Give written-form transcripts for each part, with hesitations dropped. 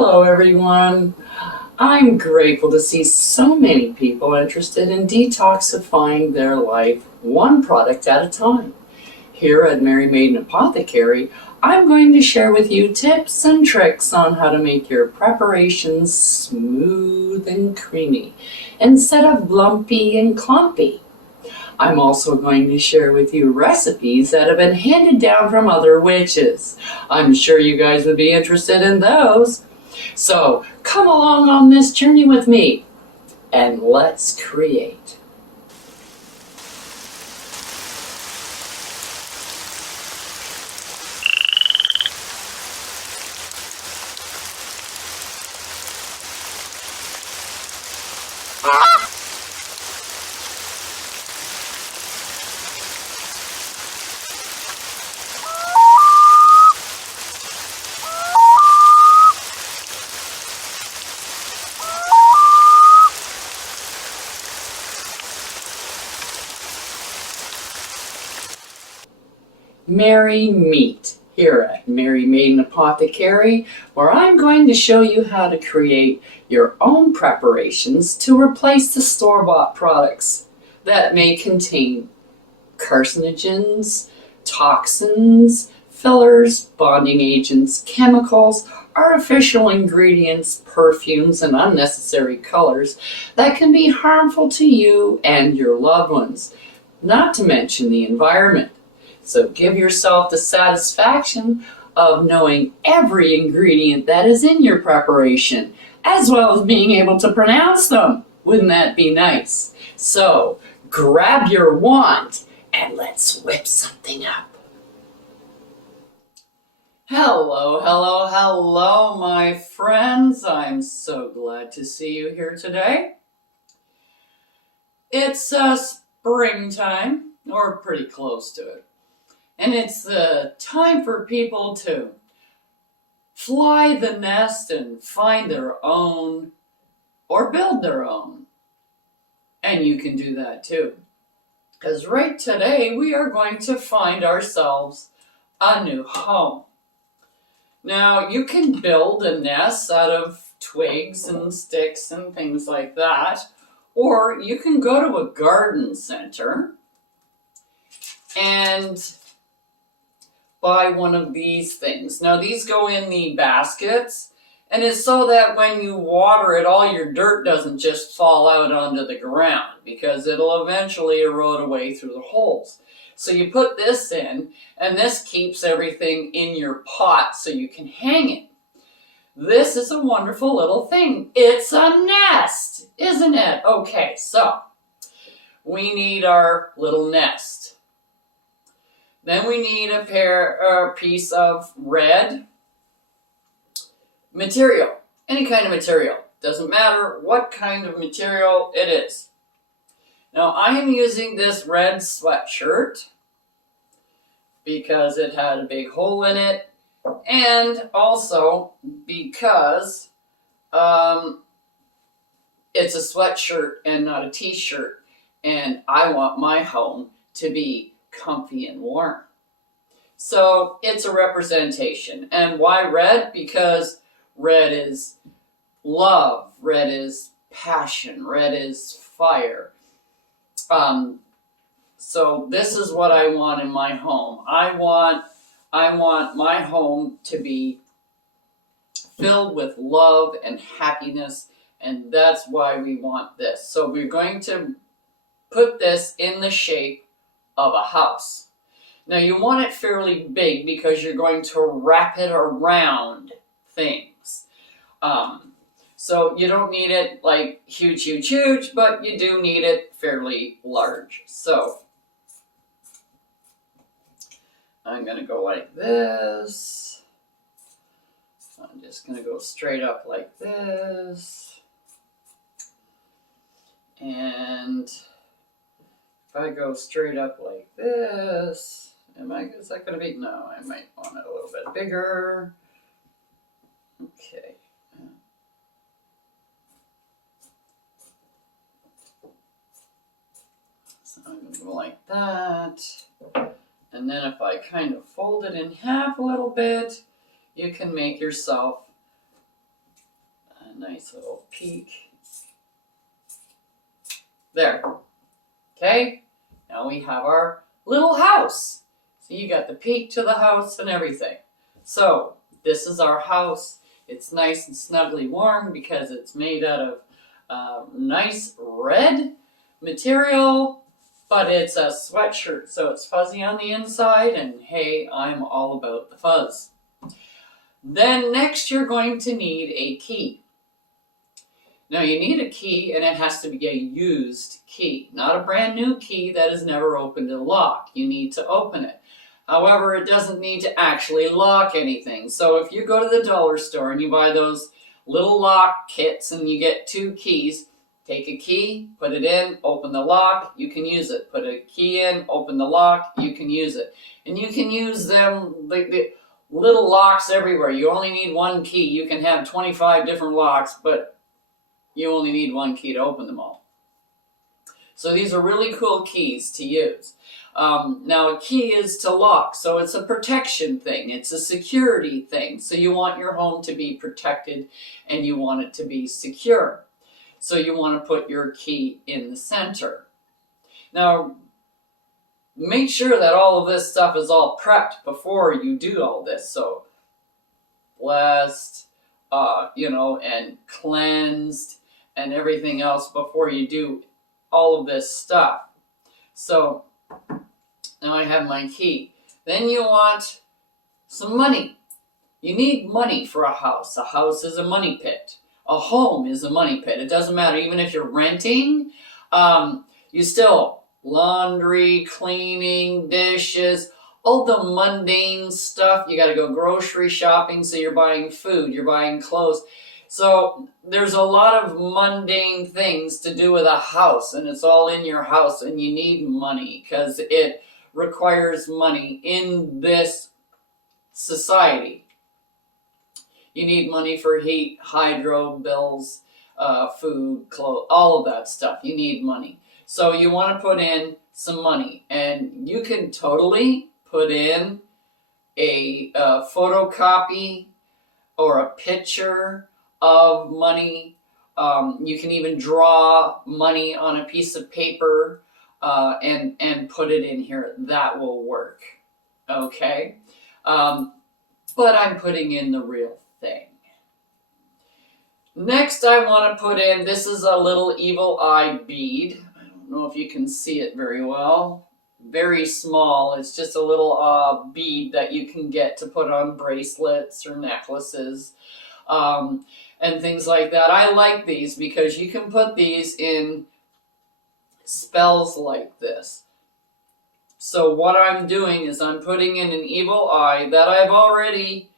Hello, everyone. I'm grateful to see so many people interested in detoxifying their life one product at a time. Here at Mary Maiden Apothecary, I'm going to share with you tips and tricks on how to make your preparations smooth and creamy instead of lumpy and clumpy. I'm also going to share with you recipes that have been handed down from other witches. I'm sure you guys would be interested in those. So come along on this journey with me and let's create. Merry Meet here at Mary Maiden Apothecary, where I'm going to show you how to create your own preparations to replace the store-bought products that may contain carcinogens, toxins, fillers, bonding agents, chemicals, artificial ingredients, perfumes, and unnecessary colors that can be harmful to you and your loved ones, not to mention the environment. So give yourself the satisfaction of knowing every ingredient that is in your preparation, as well as being able to pronounce them. Wouldn't that be nice? So grab your wand and let's whip something up. Hello, my friends. I'm so glad to see you here today. It's springtime, or pretty close to it. And it's the time for people to fly the nest and find their own or build their own. And you can do that too. Because right today we are going to find ourselves a new home. Now you can build a nest out of twigs and sticks and things like that. Or you can go to a garden center and buy one of these things. Now these go in the baskets, and it's so that when you water it, all your dirt doesn't just fall out onto the ground, because it'll eventually erode away through the holes. So you put this in, and this keeps everything in your pot so you can hang it. This is a wonderful little thing. It's a nest, isn't it? Okay, so we need our little nest. Then we need a piece of red material, any kind of material. Doesn't matter what kind of material it is. Now I am using this red sweatshirt because it had a big hole in it, and also because it's a sweatshirt and not a t-shirt, and I want my home to be comfy and warm. So it's a representation. And why red? Because red is love, red is passion, red is fire. So this is what I want in my home. I want my home to be filled with love and happiness, and that's why we want this. So we're going to put this in the shape of a house. Now you want it fairly big because you're going to wrap it around things. So you don't need it like huge, but you do need it fairly large. So I'm going to go like this. I'm just going to go straight up like this. And if I go straight up like this, is that going to be? No, I might want it a little bit bigger. Okay. So I'm going to go like that. And then if I kind of fold it in half a little bit, you can make yourself a nice little peek. There. Okay, now we have our little house. So you got the peek to the house and everything. So this is our house. It's nice and snugly warm because it's made out of nice red material, but it's a sweatshirt, so it's fuzzy on the inside, and hey, I'm all about the fuzz. Then next you're going to need a key. Now you need a key, and it has to be a used key, not a brand new key that has never opened a lock. You need to open it. However, it doesn't need to actually lock anything. So if you go to the dollar store and you buy those little lock kits and you get 2 keys, take a key, put it in, open the lock, you can use it. Put a key in, open the lock, you can use it. And you can use them, the little locks everywhere. You only need 1 key. You can have 25 different locks, but you only need 1 key to open them all. So these are really cool keys to use. Now a key is to lock, so it's a protection thing. It's a security thing. So you want your home to be protected and you want it to be secure. So you want to put your key in the center. Now make sure that all of this stuff is all prepped before you do all this. So blessed, and cleansed and everything else before you do all of this stuff. So now I have my key. Then you want some money. You need money for a house. A house is a money pit. A home is a money pit. It doesn't matter. Even if you're renting, you still laundry, cleaning, dishes, all the mundane stuff. You got to go grocery shopping, so you're buying food, you're buying clothes. So there's a lot of mundane things to do with a house, and it's all in your house, and you need money because it requires money in this society. You need money for heat, hydro bills, food, clothes, all of that stuff. You need money. So you want to put in some money, and you can totally put in a photocopy or a picture of money. You can even draw money on a piece of paper and put it in here. That will work. Okay? But I'm putting in the real thing. Next I want to put in, this is a little evil eye bead. I don't know if you can see it very well. Very small. It's just a little bead that you can get to put on bracelets or necklaces. And things like that. I like these because you can put these in spells like this. So what I'm doing is I'm putting in an evil eye that I've already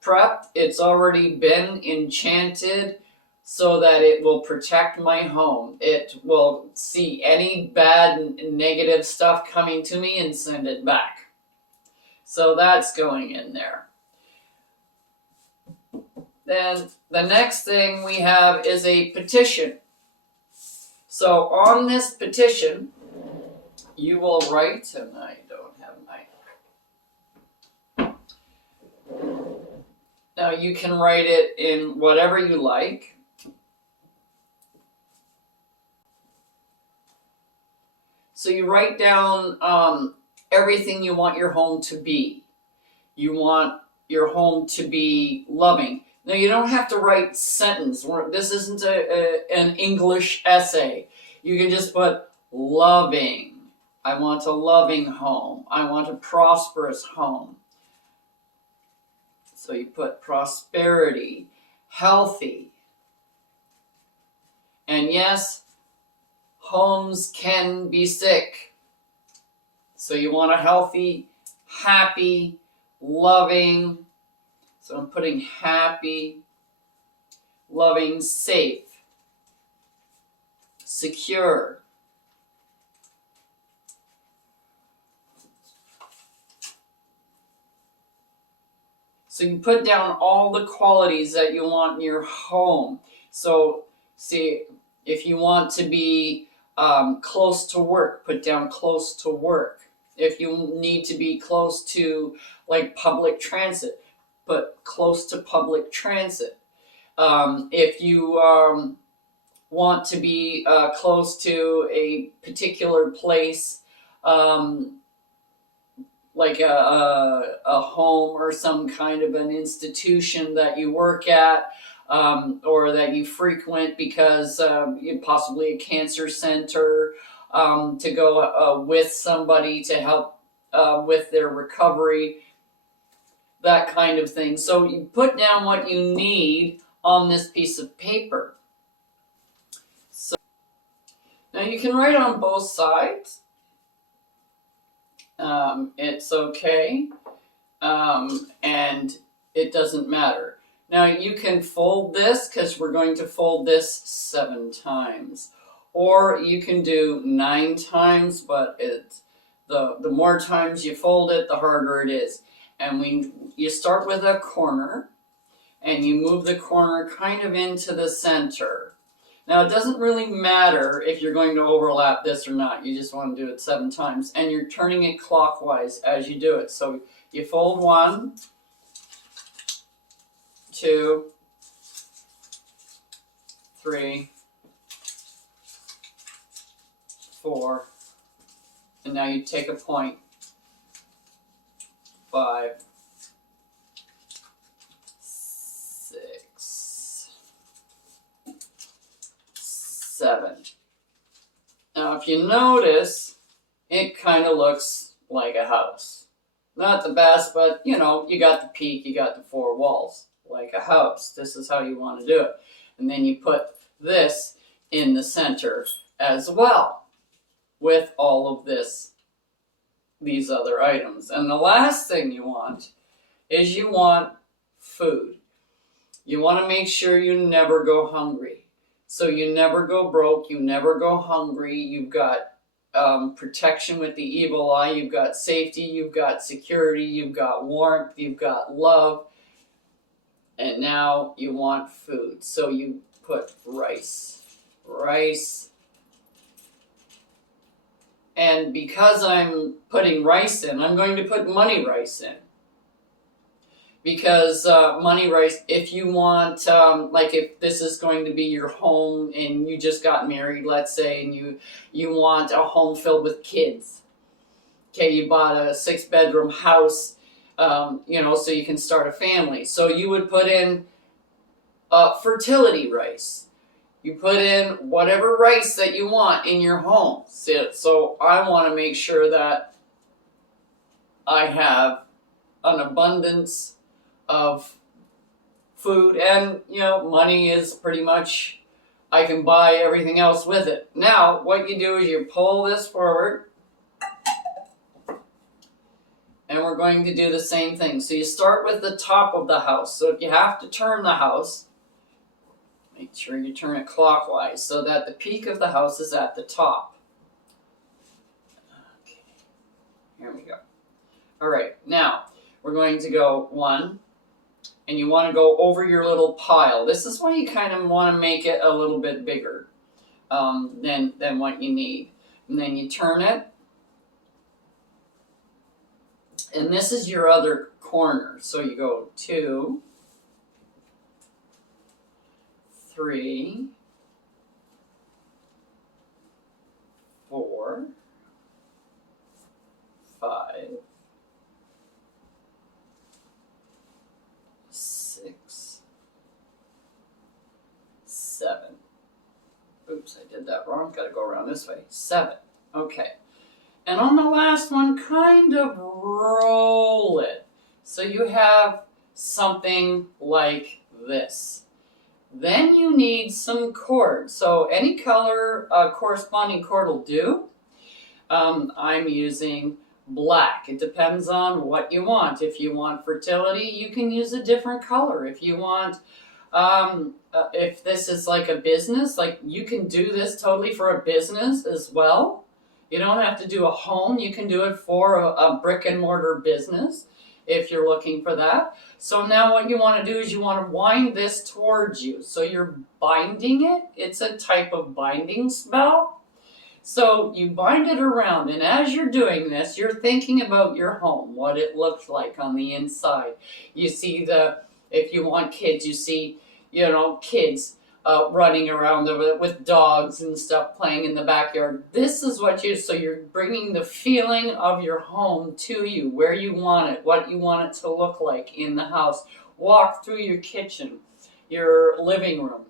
prepped. It's already been enchanted so that it will protect my home. It will see any bad and negative stuff coming to me and send it back. So that's going in there. Then the next thing we have is a petition. So on this petition, you will write, and I don't have my... Now you can write it in whatever you like. So you write down everything you want your home to be. You want your home to be loving. Now, you don't have to write sentence. This isn't an English essay. You can just put loving. I want a loving home. I want a prosperous home. So you put prosperity, healthy. And yes, homes can be sick. So you want a healthy, happy, loving. So I'm putting happy, loving, safe, secure. So you put down all the qualities that you want in your home. So see, if you want to be close to work, put down close to work. If you need to be close to like public transit, put close to public transit. If you want to be close to a particular place, like a home or some kind of an institution that you work at, or that you frequent because possibly a cancer center, to go with somebody to help with their recovery, that kind of thing. So you put down what you need on this piece of paper. So now you can write on both sides. It's okay, and it doesn't matter. Now you can fold this, because we're going to fold this 7 times, or you can do 9 times, but it's the more times you fold it, the harder it is. And you start with a corner, and you move the corner kind of into the center. Now, it doesn't really matter if you're going to overlap this or not. You just want to do it 7 times. And you're turning it clockwise as you do it. So you fold 1, 2, 3, 4. And now you take a point. 5, 6, 7. Now, if you notice, it kind of looks like a house. Not the best, but you got the peak, you got the 4 walls, like a house. This is how you want to do it. And then you put this in the center as well, with all of these other items. And the last thing you want is you want food. You want to make sure you never go hungry. So you never go broke, you never go hungry. You've got protection with the evil eye, you've got safety, you've got security, you've got warmth, you've got love. And now you want food. So you put rice. And because I'm putting rice in, I'm going to put money rice in. Because money rice, if you want, like if this is going to be your home and you just got married, let's say, and you want a home filled with kids. Okay, you bought a 6-bedroom house, so you can start a family. So you would put in fertility rice. You put in whatever rice that you want in your home. So I want to make sure that I have an abundance of food, and money is pretty much, I can buy everything else with it. Now what you do is you pull this forward, and we're going to do the same thing. So you start with the top of the house. So if you have to turn the house, make sure you turn it clockwise so that the peak of the house is at the top. Okay, here we go. All right, now we're going to go 1, and you want to go over your little pile. This is why you kind of want to make it a little bit bigger than what you need. And then you turn it, and this is your other corner. So you go 2, 3, 4, 5, 6, 7. Oops, I did that wrong. Got to go around this way. 7. Okay. And on the last one, kind of roll it. So you have something like this. Then you need some cord. So any color corresponding cord will do. I'm using black. It depends on what you want. If you want fertility, you can use a different color. If you want, if this is like a business, like you can do this totally for a business as well. You don't have to do a home. You can do it for a brick and mortar business if you're looking for that. So now what you want to do is you want to wind this towards you. So you're binding it. It's a type of binding spell. So you bind it around, and as you're doing this, you're thinking about your home, what it looks like on the inside. You see if you want kids, you see kids running around with dogs and stuff playing in the backyard. This is so you're bringing the feeling of your home to you, where you want it, what you want it to look like in the house. Walk through your kitchen, your living room,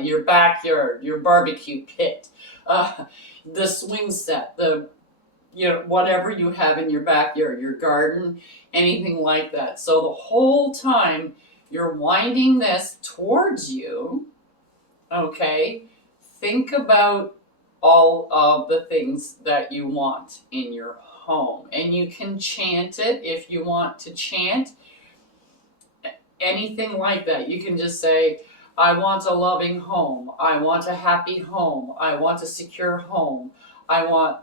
your backyard, your barbecue pit, the swing set, whatever you have in your backyard, your garden, anything like that. So the whole time you're winding this towards you, okay, think about all of the things that you want in your home. And you can chant it if you want to chant anything like that. You can just say, I want a loving home. I want a happy home. I want a secure home. I want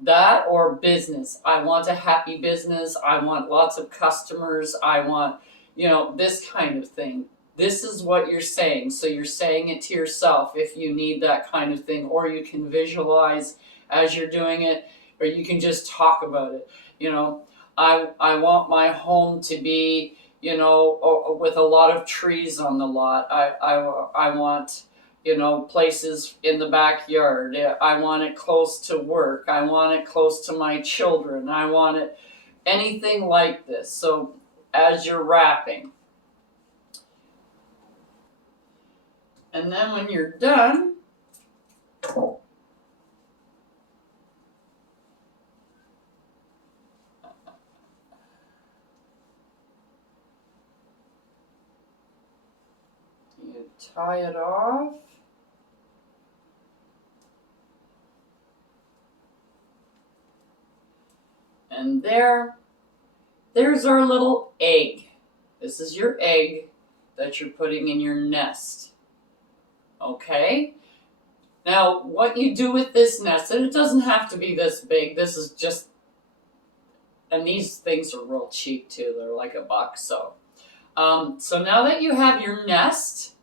that, or business. I want a happy business. I want lots of customers. I want, this kind of thing. This is what you're saying. So you're saying it to yourself if you need that kind of thing, or you can visualize as you're doing it, or you can just talk about it. I want my home to be, with a lot of trees on the lot. I want, places in the backyard. I want it close to work. I want it close to my children. I want it anything like this. So as you're wrapping, and then when you're done, you tie it off. And there's our little egg. This is your egg that you're putting in your nest. Okay? Now, what you do with this nest, and it doesn't have to be this big. This is just, and these things are real cheap too. They're like $1. So now that you have your nest,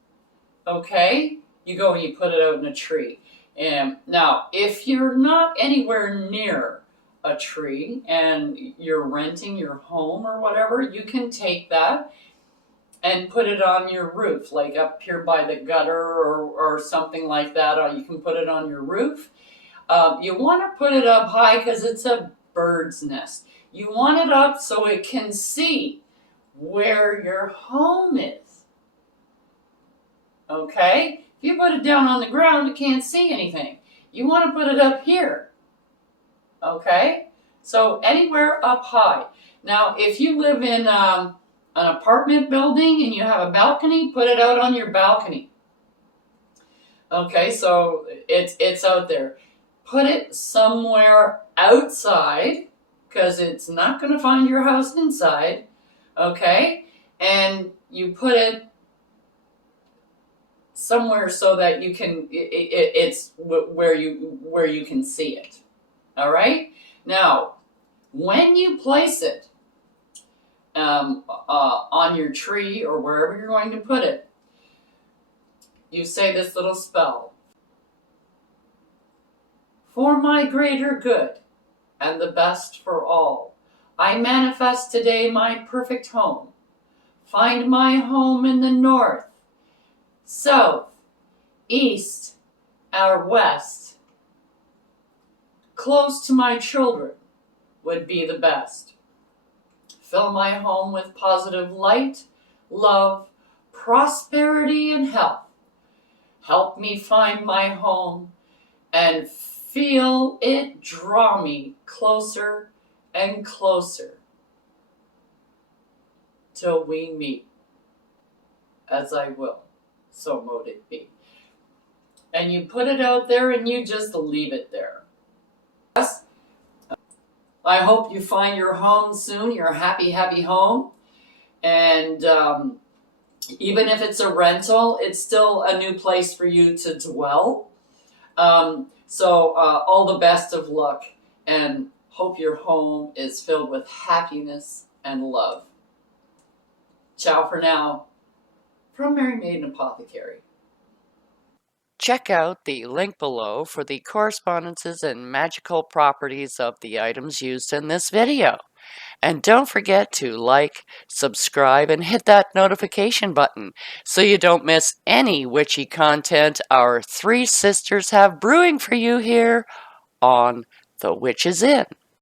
okay, you go and you put it out in a tree. And now, if you're not anywhere near a tree and you're renting your home or whatever, you can take that and put it on your roof, like up here by the gutter or something like that, or you can put it on your roof. You want to put it up high because it's a bird's nest. You want it up so it can see where your home is. Okay? If you put it down on the ground, it can't see anything. You want to put it up here. Okay? So anywhere up high. Now, if you live in an apartment building and you have a balcony, put it out on your balcony. Okay, so it's out there. Put it somewhere outside because it's not going to find your house inside. Okay? And you put it somewhere so that you can it's where you can see it. All right? Now, when you place it on your tree or wherever you're going to put it, you say this little spell. For my greater good and the best for all, I manifest today my perfect home. Find my home in the north, south, east, or west. Close to my children would be the best. Fill my home with positive light, love, prosperity, and health. Help me find my home and feel it draw me closer and closer till we meet, as I will, so mote it be. And you put it out there and you just leave it there. Yes? I hope you find your home soon, your happy, happy home. And even if it's a rental, it's still a new place for you to dwell. So all the best of luck, and hope your home is filled with happiness and love. Ciao for now, from Mary Maiden Apothecary. Check out the link below for the correspondences and magical properties of the items used in this video. And don't forget to like, subscribe, and hit that notification button so you don't miss any witchy content our three sisters have brewing for you here on The Witches Inn.